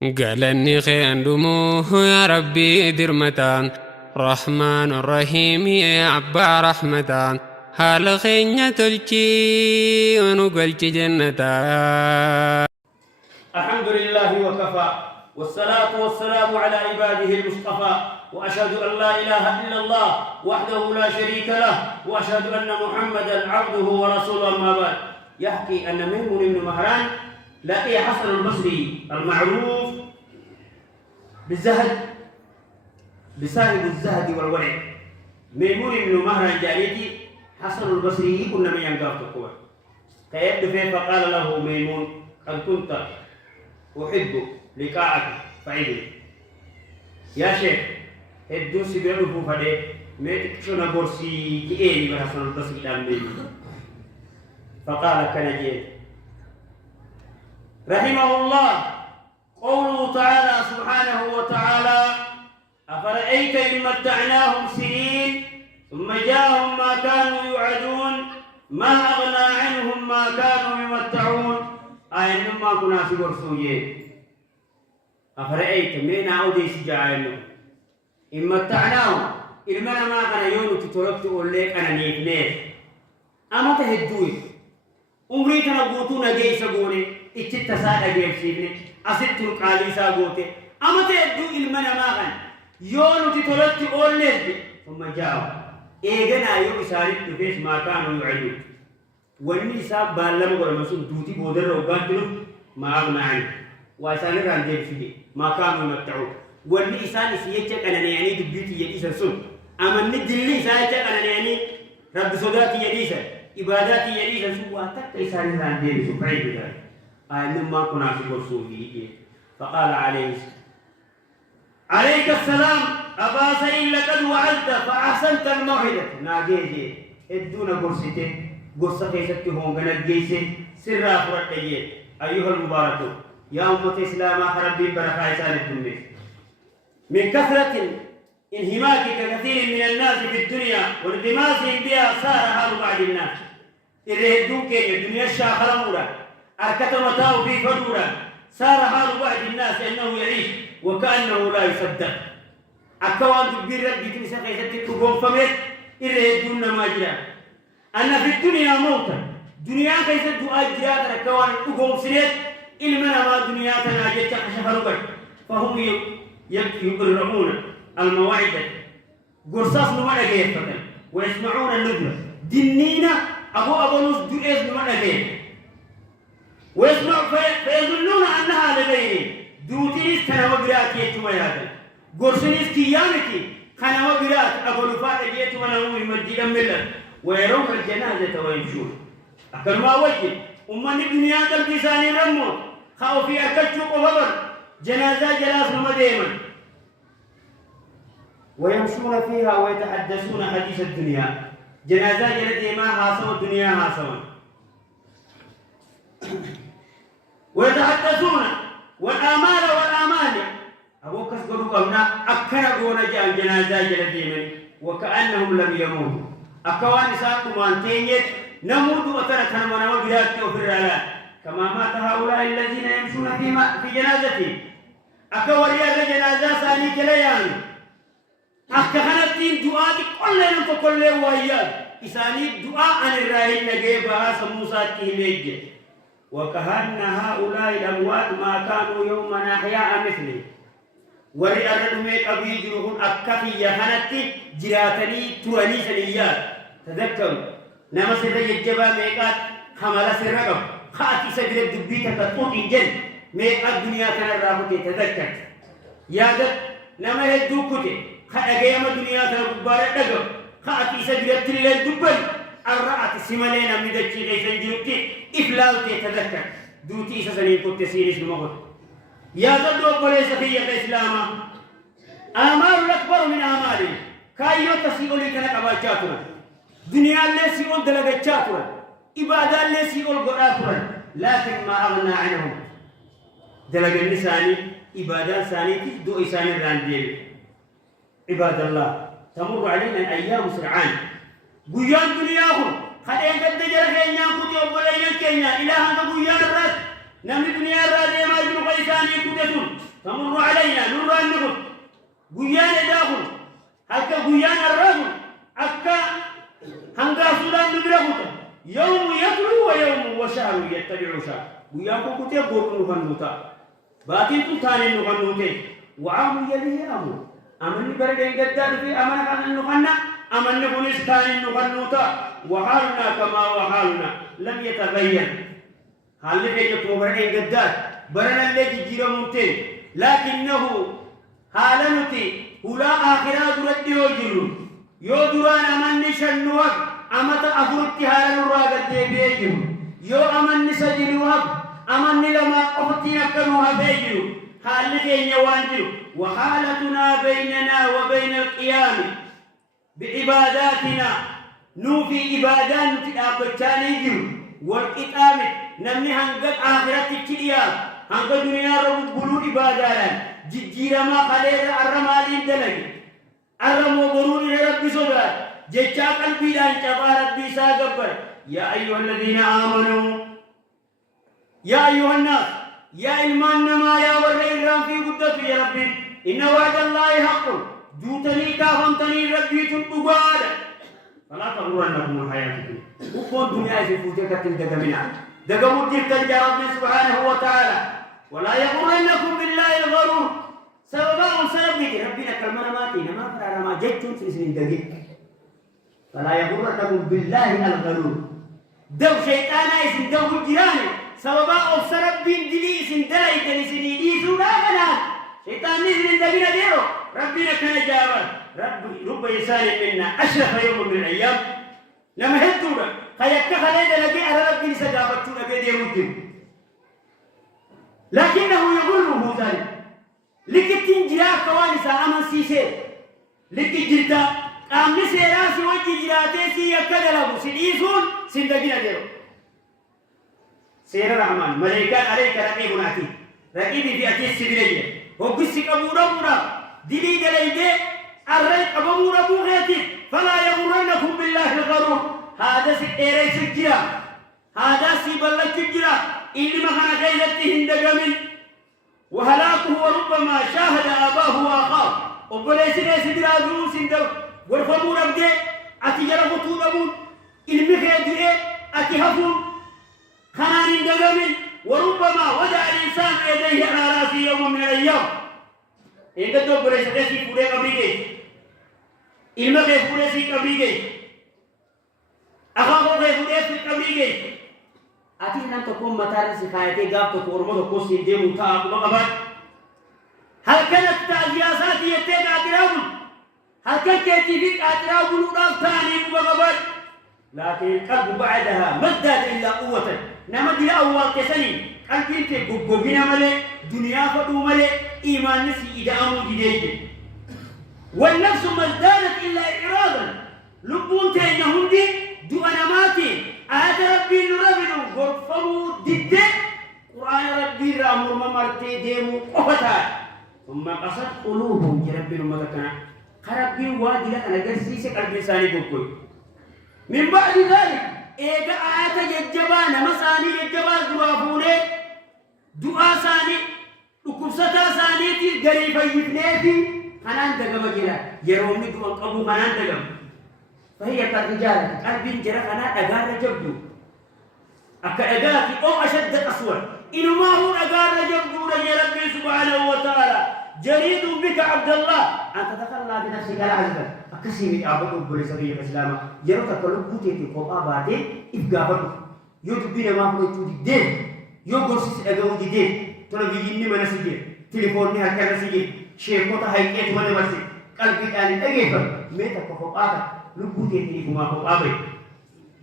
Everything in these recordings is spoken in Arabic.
قالني خين دموه يا ربي درمتان رحمن الرحيم يا عبا رحمتان هال خين تلشي ونقلش جنتان. الحمد لله وكفى والصلاة والسلام على عباده المصطفى وأشهد أن لا إله إلا الله وحده لا شريك له وأشهد أن محمدا عبده ورسوله. أما بعد، يحكي أن ميمون بن مهران لقي حسن البصري المعروف بالزهد بصاحب الزهد والورع. ميمون بن مهران جاريتي حسن البصري كنا من ينقاف القوة كيد فيه فقال له ميمون قد كنت أحب لقاءك فعيدي يا شيخ الدوسي بيعرفوا فدي ميتك شو نبورسي كئيني بحسن البصري الأمني. فقال كنجي رحمه الله قوله تعالى سبحانه وتعالى أفرأيت إن متعناهم سنين ثم جاءهم ما كانوا يوعدون ما أغنى عنهم ما كانوا يمتعون. آية ما كنا في برسوية أفرأيت من أودي سجاعنا إن متعناهم إلمنا ما كان يوم تتركت أقول لك أنا نيك أما تهدوي عمري تنبوتو نجيس قولي اتتساء أجيب سيبني أسد القالي ساقوتي أما تهدو إلمنا ما كان يوم تتركت أقول لك ثم جاءوا إيجنا يوم ساري تفيش ما كانوا يعدون واني ساب بالله ورمسون دوتي بودر روغان تلو ما أغنى عنه وإسان راندين فيه ما كانوا يمتعون واني إسان سيئتك أنا يعني دبيتي يديسا سن أما ندلي سايتك أنا يعني رب صداتي يديسا إباداتي يديسا سن واتك إسان راندين سبعي بذلك ما كنا في برسوله. فقال عليك السلام أبا سئل لقد وعدت فأحسنت الموعدة. ناجيجي ادونا قرصتين قصة كيستي هون قنال جيسي سر أفراد أيها المبارك يا أمة إسلام ربي بركة إسان الدنيا. من كثرة انهماك كثير من الناس في الدنيا وانغماسهم بها صار حال بعض الناس الرهدون كي الدنيا الشاخرة مورا أركت متاو في فدورا صار حال بعض الناس أنه يعيش وكأنه لا يصدق. أكوان تبير ربي تمسك كيستي تقوم فمت الرهدون نماجرا أن في الدنيا موتا دنيا كيس الدعاء جياد ركوان تقوم سنيت إلمنا ما دنيا تناجت شهربك فهم يقرؤون المواعيد قرصاص نمنا جيد فتن ويسمعون النجمة دنينا أبو نص دؤيس نمنا جيد ويسمع فيظنون أنها لغيرين دوتيس تنوبرات يتما يادل قرصنيس كيامتي خنوبرات أبو نفات يتما نومي مجيدا ملل ويرون الجنازة ويمشون. أكل ما وجه أمان الدنيا قلبي ساني رمو خاو في أكتشوق وفبر جنازة جلاس مديما ويمشون فيها ويتحدثون حديث الدنيا. جنازة جلدي ما حاسوا الدنيا حاسوا ويتحدثون والآمال أبوك اسقلوا قمنا أكرقوا نجاء الجنازة جلدي من وكأنهم لم يموتوا. أكوان ساقوا مانتينيت نموت وترك هنمنا وبياتي وفي الرالات كما مات هؤلاء الذين يمشون في جنازتي. أكوان يا جنازة ساني كليان أكهنتين دعاء كل يوم كل يوم وياه إساني دعاء عن الراهين نجيبها سموسات كهنيج وكهن هؤلاء الأموات ما كانوا يوما أحياء مثلي ورئر الميت أبي جروهن أكفي يهنتي جراتني تورني سنيات. تذكروا نما سر يجبا ميقات حمل سرقم خاتي سجل دبيتك تطوط إنجل ميقات دنيا تنرابك تذكر يادت نما هدوكت خأجيما دنيا تنربارك دقم خاتي سجل تلين دبل الرأت سمالين مدجي غيسان جلوكي إفلالتي تذكر دوتي سسنين كنت سيريس نمغل يادت دوك وليس في الإسلام آمال الأكبر من آمالي كايو تسيئولي كانت أباجاتنا دنيا اللي سيئول دلقاتنا إبادة اللي سيئول قرآتنا لكن ما أغنى عنهم دلق النساني إبادة ثانية دو إساني رانديل. عباد الله تمر علينا الأيام سرعان قيان دنياهم خلين قد جرى كينيان كتب ولا ينكينيان إلى أن قيان الرد نمي دنيا الرد ما يجب قيساني كتبون قرآن نقول قيان داخل هكا قيان الرجل أكا هنقا سودان نبرهوتا يوم يتلو ويوم وشهر يتبع شهر قيان كوكوتي قرآن نغنوتا باطل تاني نغنوتي وعام يليه أمو أمن بردين قدار في أمن كان نغنى أمن نغنس تاني نغنوتا وحالنا كما وحالنا لم يتغير حال لكي تبردين قدار برنا اللي جيرموتي لكنه حالنتي هلا آخرات ردي وجلو يو دران أمن نشنوك أمت أفرتي حالن راقد دي بيجو يو أمن نسجلوك أمن لما أفتي نكنوها بيجو حال لكي نوانجلو وحالتنا بيننا وبين القيام بعباداتنا نوفي عبادان تلابتاني جيو والقيام نمني هنقل آخرات التلياب هنقل دنيا رب بلو عبادان جيجيرا ما خلير الرمالين دلق الرمو بروني ربي صبرات جيجا قلبي لان شفا ربي ساقبر يا أيها الذين آمنوا يا أيها الناس يا إلمان نما يا ورئي الرام في قدس يا ربي إن وعد الله حق جوتني كافمتني ربي تنقبال فلا تغرنكم الحياة الدنيا وكون دنيا سيفوتك تلتقمنا دقموا تلك يا ربي سبحانه وتعالى ولا يغرنكم بالله الغرور سببا سببي ربنا كلمنا ماتي نما فرار ما جيتون سنين دقيق فلا يغرنكم بالله الغرور دو شيطانا يسن دو الجيران سببا سببي دلي سن دلي دلي سنين يسو لا غنان شيطان نزل دقينا ديرو ربنا كان جاوب رب يسالم منا أشرف يوم من الأيام لما هدونا خيك خلينا لقي أرى ربي سجابتونا بيدي مدن لكنه يغره ذلك لكتين جراء كوانسا أمن سيسي لكي جرتا قامني سيراسي وجي جراتي سي يكدلبو سيديسون سندقين ديرو سير الرحمن ملائكان عليك رقيب عتيد رقيبي في أتيس سبيلية وقسك أبو ربنا دلي دليدي الرئيك أبو ربو غيتي فلا يغرنكم بالله الغرور هذا سيريس الجراء هذا سيبلك الجراء اللي ما كان غيرته هندقمين وهلاكه وربما شاهد أباه وأخاه وبليس ليس بلا دروس ورفموا ربدي أتجرى فتولمون المخيدي أتهفون خنان هندقمين وربما ودع الإنسان يديه على رأس يوم من الأيام إن كنتم بليس ليس فوري قبريكي المخي فوري قبريكي أخاه فوري قبريكي أتي نام تكون متى سكايتي قاب تكون رمضة كوسي ديمو تاق مقبل هل كانت تعزياسات يتيك أتراب هل كانت يتيك أتراب الأرض ثاني مقبل لكن القلب بعدها مدد إلا قوة نمد إلى أول كسنين قلب انت قبقبنا ملي دنيا فدو ملي إيمان نسي إذا أمو جديد والنفس مزدانت إلا إعراضا لبون تينهم دي دو أنماتي آيات ربي نربنا غرفمو ضد قرآن ربي رامور ممرتي ديمو قفتا ثم قصد قلوبهم جربنا ملكنا خربي وادي لك أنا قرسيسي قلب لساني بكوي من بعد ذلك إيقا آيات يجبان مساني يجبان دوافوني دعا ساني لكبستا سانيتي قريبا يبنيتي خنان دقم جلا يرومي دعا قبو خنان دقم فهي كالرجال قلب جرى أنا أجار جبدو أكأجاتي أو أشد أسود إنه ما هو أجار جبدو رجل ربي سبحانه وتعالى جريد بك عبد الله أنت تخلى بنفسك العزبة أكسيني أبو بريسبي الإسلام يروك كلو بوتي كوبا باتي إفقابلو يوتبين ما هو يتودي دين يوغوسيس أجاودي دين تلفزيوني من سجل تليفوني هكذا سجل شيخوتا هيكيت من مسجد قلبي أنا أجيبه ميتا كوبا لبوتي تليفوما كوبا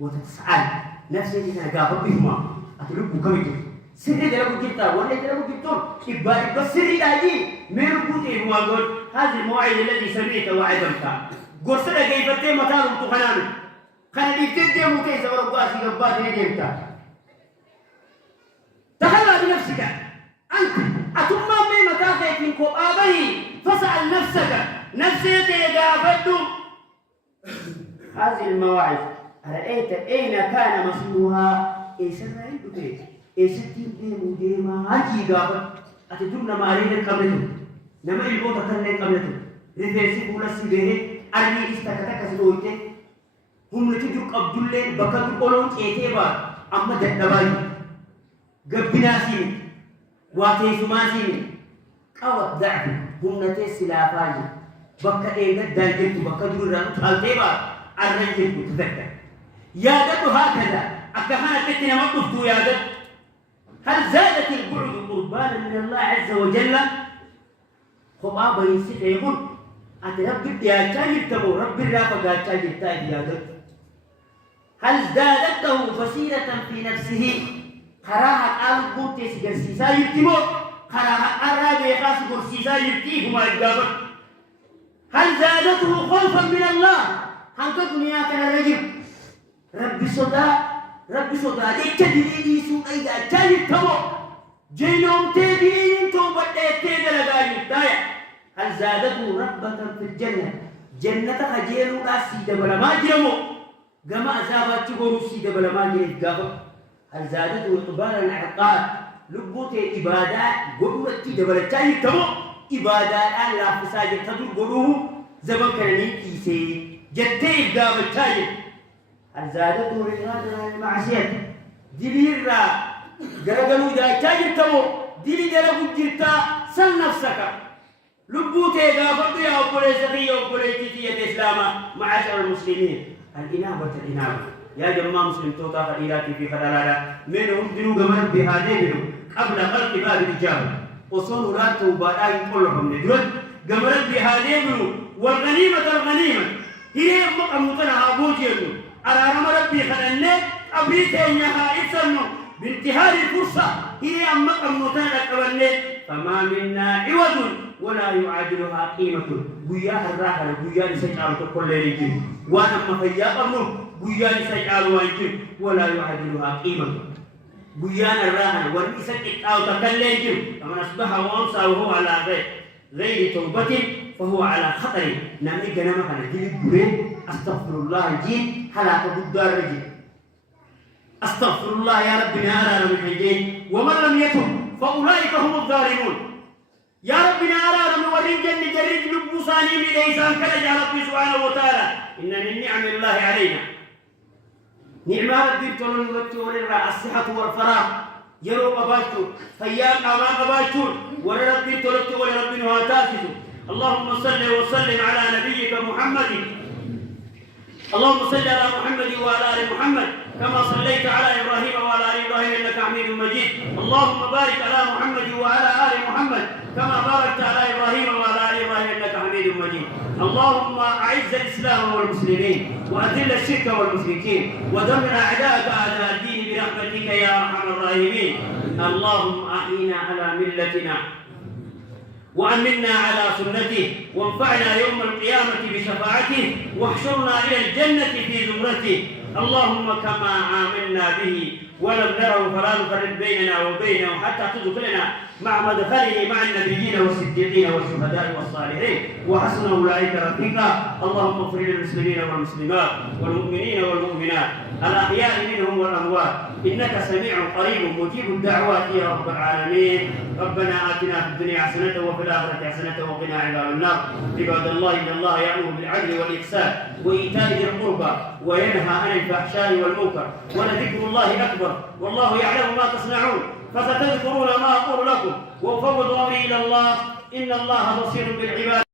وتتسأل نفسي أنا قابل بهما أتلبو كميتو سري دلبو جبتا ولا دلبو جبتون إبادي بس سري داجي ميربوتي هو قول هذا الموعد الذي سمعت وعدمت قرصنا كيف تيم تارم تخنان خنا يبتدي موتي زور قاسي قباتي نجيبتا تخلى بنفسك أنت أتم ما متاخيك من كوابه فسأل نفسك نفسك يقابلتم هذه المواعظ أرأيت أين كان مصلوها إيش الرأي إيش التين ديما هاجي قابل أتدرون ما علينا كملتم نما البوطة تنين قبلته رفيسي فولا سيبه أرمي استكتك سلويته هم نتجوك عبد الله بكر قولون إيتيبا أما دباي قبنا سيني واتيسو ما سيني قوة ضعف هم نتيس سلافاجي بكا إيغا دالجلت بكا دور رامت هالتيبا أرنجلت تذكر يا دب هكذا أكهانا تتنا مقفتو يا دب هل زادت البعد قربانا من الله عز وجل خبابا ينسيق يقول أتربي يا تاجر تبو ربي الرافق يا تاجر تاجر يا دب هل زادته فسيلة في نفسه قراها قال قوتي سيسا يتمو قراها قرابي يقاس قرسيسا يتيه ما يقابل هل زادته خوفا من الله هنك دنيا كان الرجل ربي صدا ديك دليلي سوء ايدا تالي تمو جينوم تيدين تو بدأتي دلقاي الداية هل زادته رغبة في الجنة جنة خجيرو لا سيدة بلا ما جرمو قما أزابات تقولوا سيدة بلا ما جرم هل زادته إقبالا العقاد لبوتي إبادات قلوة تيدة بلا تالي تمو إبادات أن لا فساجة تدور قلوه زمن كان نيكيسي جتي إبقاب التاجر هل زادته إرادة المعصية دليل را قرقلوا إذا تاجر تمو دليل دلقوا جرتا سل نفسك لبوتي قابل يا أبولي سقية أبولي تيتية إسلاما معاشر المسلمين الإنابة يا جماعة مسلم توتا فإلاتي في خلالة منهم دنو قمر بهذه قبل خلق باب الإجابة وصول راتو بارائي كلهم ندرد قمر بهذه والغنيمة الغنيمة هي مقامتنا أبوجي أرارم ربي خلالنا أبريتين يها إسانو بانتهاء الفرصة هي مقامتنا كبالنا فما منا عوض ولا يعادلها قيمة بياها الراحة بياها سيجعل كل رجل وانا مفيا قبله بياها سيجعل وانجل ولا يعادلها قيمة بيانا الراحة والإسك إتعاو تكاليجل فمن أصبح وأمسى وهو على غير توبة فهو على خطر نامي قنامك أنا جيب بريد أستغفر الله الجين حلا تبدار رجل أستغفر الله يا ربنا أرانا من حجين ومن لم يتب فأولئك هم الظالمون يا ربنا أرانا من ورين جن جريد لبوساني من إيسان كلا ربي سبحانه وتعالى إن من نعم الله علينا نعم ربي تولن ربي الصحة والفراغ يرو قباشتو فيام أما قباشتو ولربي تولت ولربي نهاتاتو اللهم صل وسلم على نبيك محمد اللهم صل على محمد وعلى آل محمد كما صليت على إبراهيم وعلى آل إبراهيم إنك حميد مجيد اللهم بارك على محمد وعلى آل محمد كما باركت على إبراهيم وعلى آل إبراهيم إنك حميد مجيد اللهم أعز الإسلام والمسلمين وأذل الشرك والمشركين ودمر أعداءك أعداء الدين برحمتك يا أرحم الراحمين اللهم أحينا على ملتنا وأمنا على سنته وانفعنا يوم القيامة بشفاعته واحشرنا إلى الجنة في زمرته اللهم كما عاملنا به ولم نره فلا نفرق بيننا وبينه حتى تدخلنا مع مدخله مع النبيين والصديقين والشهداء والصالحين وحسن أولئك رفيقا اللهم اغفر للمسلمين والمسلمات والمؤمنين والمؤمنات الأحياء منهم والأموات إنك سميع قريب مجيب الدعوات يا رب العالمين ربنا آتنا في الدنيا حسنة وفي الآخرة حسنة وقنا عذاب النار عباد الله إن الله يأمر بالعدل والإحسان وإيتاء ذي القربى وينهى عن الفحشاء والمنكر ولذكر الله أكبر والله يعلم ما تصنعون فستذكرون ما أقول لكم وأفوض أمري إلى الله إن الله بصير بالعباد